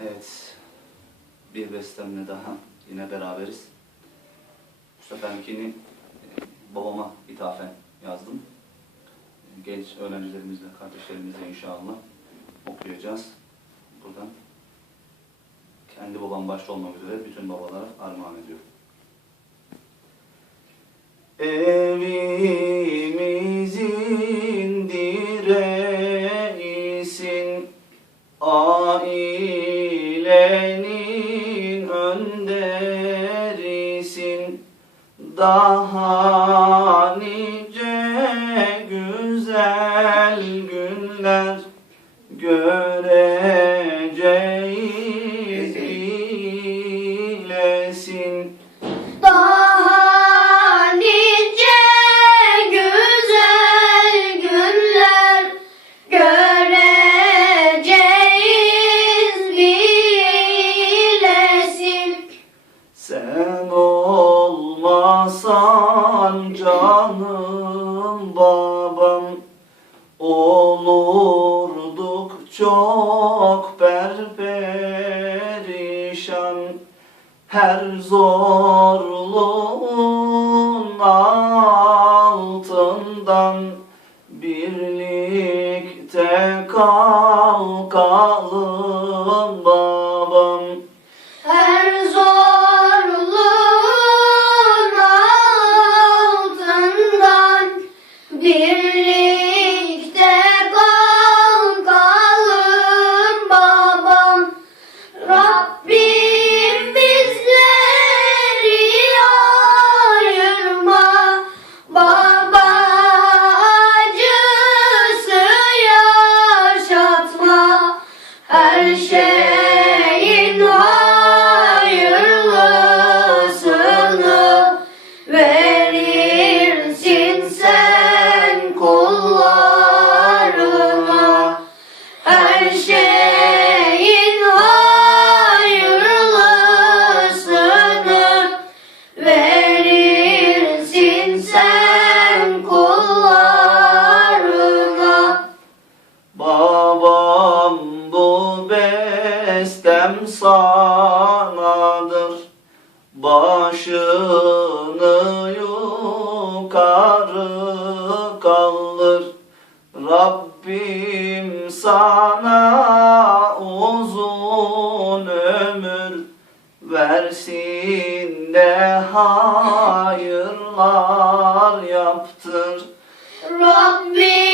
Evet, bir bestemle daha yine beraberiz. Bu seferkini e, babama ithafen yazdım. Genç öğrencilerimizle, kardeşlerimizle inşallah okuyacağız. Buradan kendi babam başta olmak üzere bütün babalara armağan ediyorum. Evimizin Ailenin önderisin. Daha nice güzel günler Göreceğiz olmasan canım babam Olurduk. Çok perperişan. Her zorluğun altından Birlikte kalkalım bestem sanadır. Başını yukarı kaldır. Rabbim sana uzun ömür versin de hayırlar yaptır. Rabbim